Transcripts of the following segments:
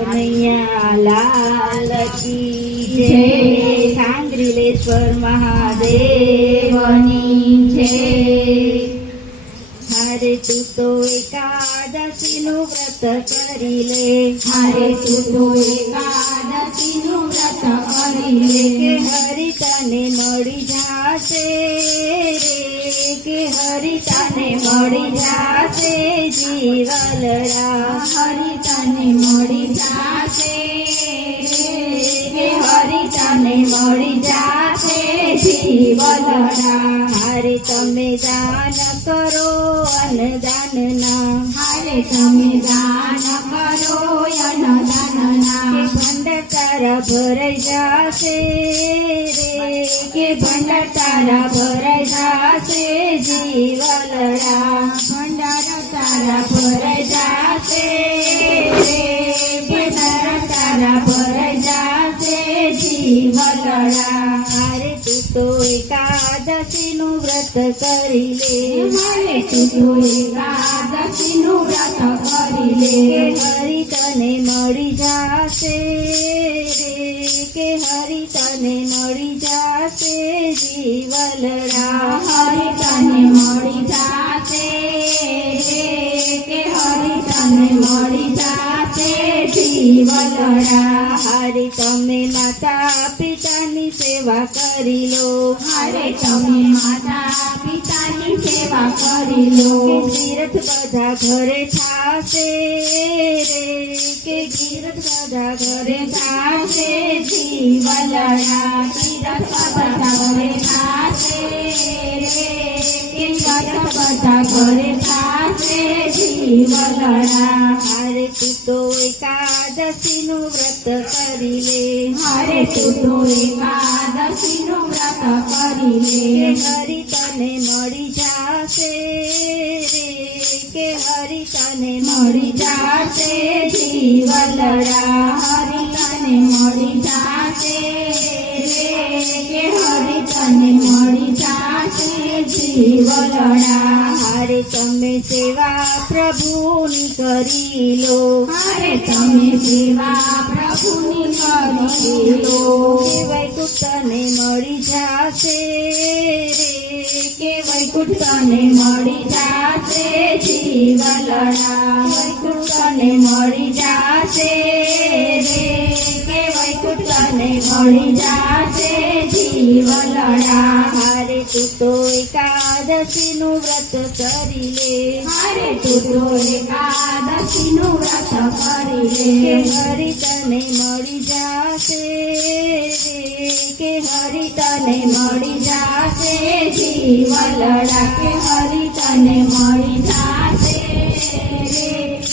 કનૈયા લાલ કી જય. સાંગરીલેશ્વર મહાદેવની જય. હારે તું તો એકાદશીનું વ્રત કરી લે, હારે તું તો એકાદશીનું વ્રત કરી લે, કે હરિ તને મળી જાશે રે, કે હરિ તને મળી જાશે જીવલડા. હરિ તને મળી જાશે રે, હરિ તને મળી જાશે જીવલડા. હારે તમે દાન કરો અન્નદાનના, હારે તમે દાન કરો અન્નદાનના, કે ભંડાર તારા ભરાઈ જાશે રે, કે ભંડાર તારા ભરાઈ જાશે જીવલડા. ભંડાર તારા ભરાઈ જાશે રે, ભંડાર તારા ભરાઈ જાશે જીવલડા. હારે તું તો એકાદશીનું વ્રત કરી લે, હારે તું તો એકાદશીનું વ્રત કરી લે, કે હરિ તને મળી જાશે રે, કે હરિ તને મળી જાશે જીવલડા. હરિ તને મળી જાશે રે, કે હરિ તને મળી જાશે જીવલડા. હારે તમે માતા પિતાની સેવા કરી લો, હારે તમે માતા પિતાની સેવા કરી લો, કે તીર્થ બધા ઘરે થાશે રે, કે તીર્થ બધા ઘરે જાશે જીવલડા. તીરથ બધા ઘરે થાશે રે, કે તીરથ બધા ઘરે થાશે જીવલડા. હારે તું તો એકાદશીનું વ્રત કરી લે, હારે તું તો એકાદશીનું વ્રત કરી લે, કે હરિ તને મળી જાશે રે, કે હરિ તને મળી જાશે જીવલડા. હરિ તને મળી જાશે રે, કે હરિ તને મળી જાશે જીવલડા. હારે તમે સેવા પ્રભુની કરી લો, હારે તમે સેવા પ્રભુની કરી લો, કે વૈકુંઠ તને મળી જાશે રે, કે વૈકુંઠ તને મળી જાશે જીવલડા. વૈકુંઠ તને મળી જાશે રે, કે વૈકુંઠ તને મળી જાશે જીવલડા. હારે તું તો એકાદશીનું વ્રત કરી લે, હારે તું તો એકાદશીનું વ્રત કરી કે લે, હરિ તને મળી જાશે રે, કે હરિ તને મળી જાશે જીવલડા. કે હરિ તને મળી જાશે રે,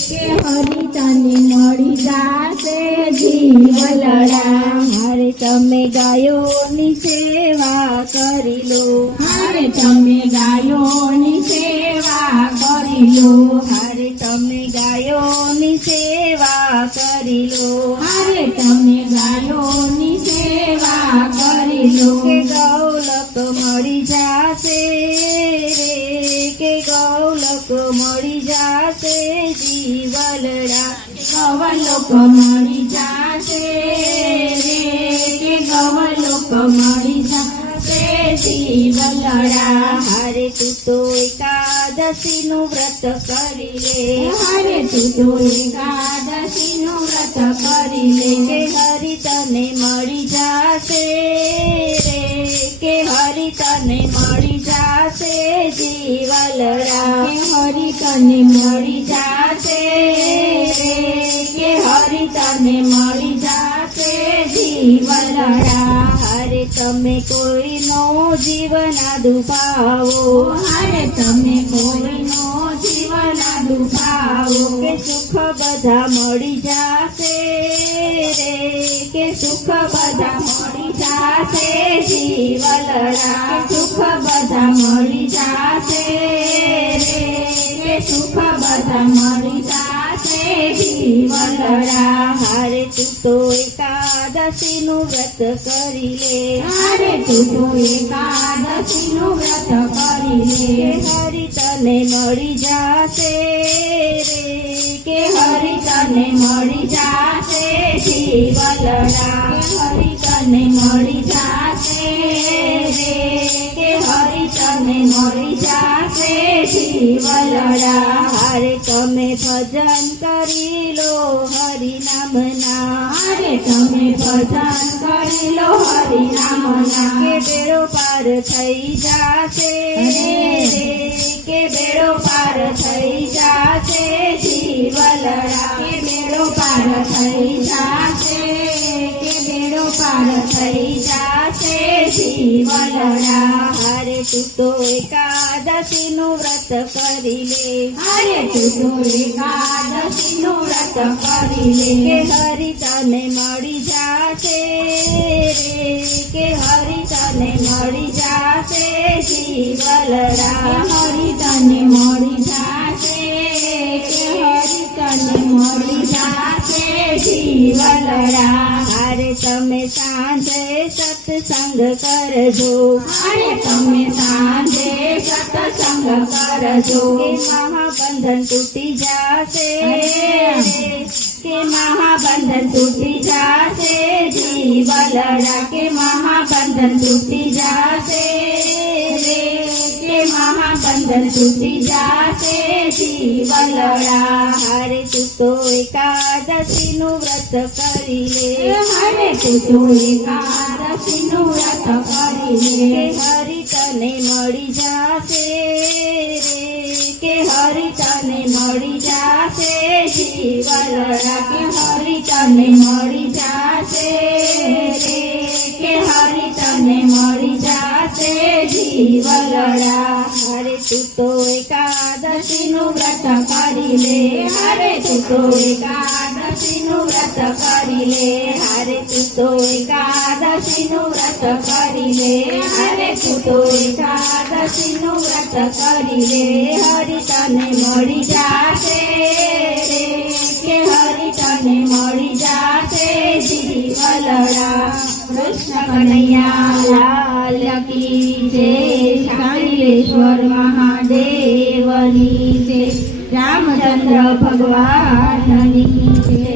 કે હરિ તને મળી જાશે જીવલડા. હારે તમે ગાયોની સેવા કરી લો, હારે તમે ગાયોની સેવા કરી લો, હારે તમે ગાયોની સેવા કરી લો, હારે તમે ગાયોની સેવા કરી લો, કે ગૌલક મળી જાશે રે, કે ગૌલક મળી જાશે જીવલડા. ગવલોક મળી જાશે રે, કે ગવલોક મળી જાશે જીવલડા. હારે તું તો એકાદશીનું વ્રત કરી લે, હારે તું તો એકાદશીનું વ્રત કરી લે, કે હરિ તને મળી જાશે રે, કે હરિ તને મળી જાશે જીવલડા. કે હરિ તને મળી જાશે રે, કે હરિ તને મળી જાશે જીવલડા. હારે તમે કોઈનો જીવન દુભાવો, હારે તમે કોઈનો જીવન દુભાવો, કે સુખ બધા મળી જાશે રે, કે સુખ બધા મળી જાશે જીવલડા. કે સુખ બધા મળી જાશે રે, કે સુખ બધા મળી જાશે જીવલડા. હારે તું તો એકાદશીનું વ્રત કરી લે, હારે તું તો એકાદશીનું વ્રત કરી લે, કે હરિ તને મળી જાશે રે, કે હરિ તને મળી જાશે જીવલડા હરિ તને મળી જાશે રે કે હરિ તને મળી જાશે જીવલડા હારે તમે ભજન કરી લો હરિ નામના અરે તમે ભજન કરી લો હરિ નામના કે બેડો પાર થઈ જાશે રે કે બેડો પાર થઈ જાશે જીવલડા કે બેડો પાર થઈ જાશે કે બેડો પાર થઈ જાશે જીવલડા હારે તું તો એકાદશી નું વ્રત કરી લે અરે તું તો એકાદશીનું વ્રત કરી લે કે હરિ તને મળી જાશે રે કે હરિ તને મળી જાશે જીવલડા હરિ તને મળી જાશે કે હરિ તને મળી જાશે જીવલડા હારે તમે સાંજે સત્સંગ કરજો અરે તમે સાંજે સત્સંગ કરજો કે મહાબંધન તૂટી જાશે કે મહાબંધન તૂટી જાશે જીવલડા કે મહાબંધન તૂટી જાશે રે કે મહાબંધન તૂટી જાશે જીવલડા હારે તું તો એકાદશી નું વ્રત કરી લે હરે તું તો એકાદશીનું વ્રત કરી કે લે હરિ તને મળી જાશે રે કે હરિ તને મળી જાશે જીવલડા કે હરિ તને મળી જાશે રે કે હરિ તને મળી જાશે જીવલડા હારે તું તો એકાદશી નું વ્રત કરી લે હરે તું તો એકાદશીનું વ્રત કરી લે હારે તું તો એકાદશીનું વ્રત કરી લે હરે તું તો એકાદશીનું વ્રત કરી લે હરિ તને મળી જાશે રે કે હરિ તને મળી જાશે જીવલડા કૃષ્ણ કનૈયા લાલ કી જય શાંતિલેશ્વર મહાદેવની જય રામચંદ્ર ભગવાનની જય